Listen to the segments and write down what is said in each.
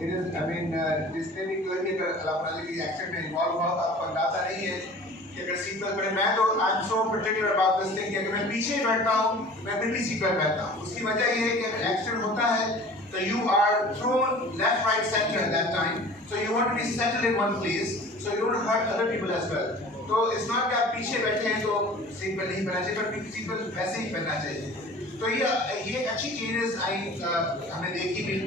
it is, I mean, जिसने भी कोई भी अगर अल्लाह की एक्सीडेंट में इन्वॉल्व हुआ तो आपको अंदाजा नहीं है कि अगर सीट बेल्ट पहने, मैं तो I am so particular about this thing कि अगर मैं पीछे बैठता हूँ मैं फिर भी सीट बेल्ट पहनता हूँ। उसकी वजह ये है कि अगर एक्सीडेंट होता है तो you are thrown left right centre at that time, so you want to be settled in one place so you don't hurt other people as well. तो इट्स नॉट कि आप पीछे बैठे हैं तो सीट बेल्ट नहीं पहनना चाहिए, पर सीट बेल्ट वैसे ही पहनना चाहिए। तो ये अच्छी चीज़ हमने देखी भी।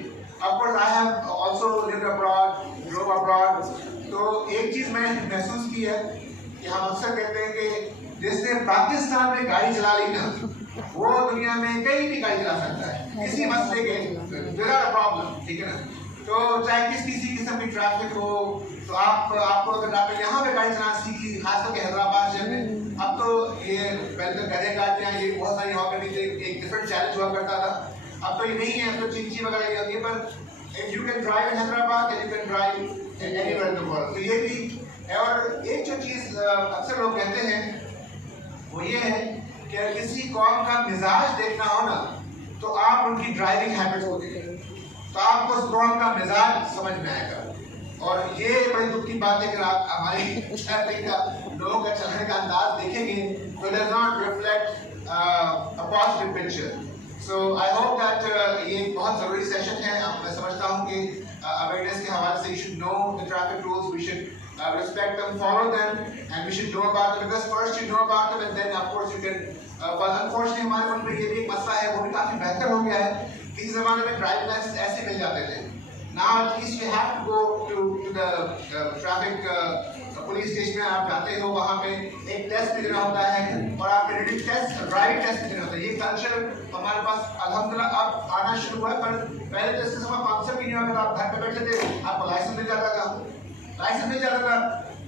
Of course, I have also lived abroad, drove abroad. तो एक चीज़ मैं महसूस की है कि हम अक्सर कहते हैं कि जिसने पाकिस्तान में गाड़ी चला ली ना वो दुनिया में कहीं भी गाड़ी चला सकता है किसी मसले के विदाउट प्रॉब्लम, ठीक है ना। तो चाहे किसी किस्म की ट्रैफिक हो तो आपको अगर आपने यहाँ पे गाड़ी चलाना सीखी, खासकर के हैदराबाद शहर में, अब तो ये पहले तो गधे काटते हैं, ये बहुत सारी हुआ करती थी, एक डिफरेंट चैलेंज हुआ करता था। अब तो ये नहीं है, अब तो चिंची वगैरह होती है, पर if you can drive in Hyderabad and you can drive in anywhere in the world. तो ये भी है। और एक जो चीज़ अक्सर लोग कहते हैं वो ये है कि अगर किसी कौम का मिजाज देखना हो ना तो आप उनकी ड्राइविंग हैबिट्स को देखें तो आपको उस कौम का मिजाज समझ में आएगा। और ये बड़ी दुख की बात है कि आप हमारी ट्रैफिक का लोगों का चलने का अंदाज देखेंगे तो does not reflect a positive picture. So I hope that ये बहुत ज़रूरी सेशन है। मैं समझता हूँ कि अवेयरनेस के हवाले से you should know the traffic rules, we should respect them, follow them, and we should know about them, because first you know about them and then of course you can but unfortunately हमारे मुल्क में ये भी एक मसला है, वो भी काफ़ी बेहतर हो गया है। किसी ज़माने में ड्राइविंग लाइसेंस ऐसे मिल जाते थे। Now at least you have to go to the traffic police station में आप जाते हो, वहाँ पे एक टेस्ट भी देना होता है और आपके ड्राइविंग टेस्ट भी देना होता है। ये कल्चर हमारे पास अल्हम्दुलिल्लाह अब आना शुरू हुआ है, पर पहले तो इसका कॉन्सेप्ट ही नहीं होता था। आप घर पे बैठे थे, आपको लाइसेंस मिल जाता था,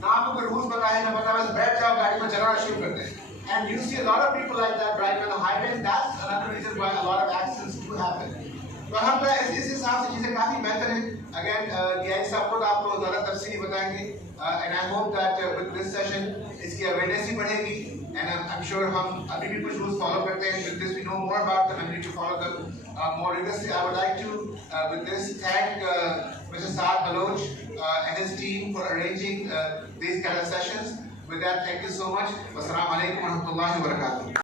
ना आपको कोई रूल्स पता है ना पता, बस बैठ जाओ गाड़ी में चलाना शुरू करते हैं। And you see a lot of people like that driving on the highway. That's another reason why a lot of accidents do happen. तो हम इस हिसाब से चीज़ें काफ़ी बेहतर हैं। Again, DI साहब को आपको ज़्यादा तफसीली बताएंगे। And I hope that with this session इसकी awareness ही बढ़ेगी। And I'm sure हम अभी भी कुछ rules follow करते हैं। With this we know more about them and we need to follow them more rigorously. I would like to with this thank Mr. Saad Baloch and his team for arranging these kind of sessions. With that, thank you so much. Wassalamu alaikum warahmatullahi wabarakatuh.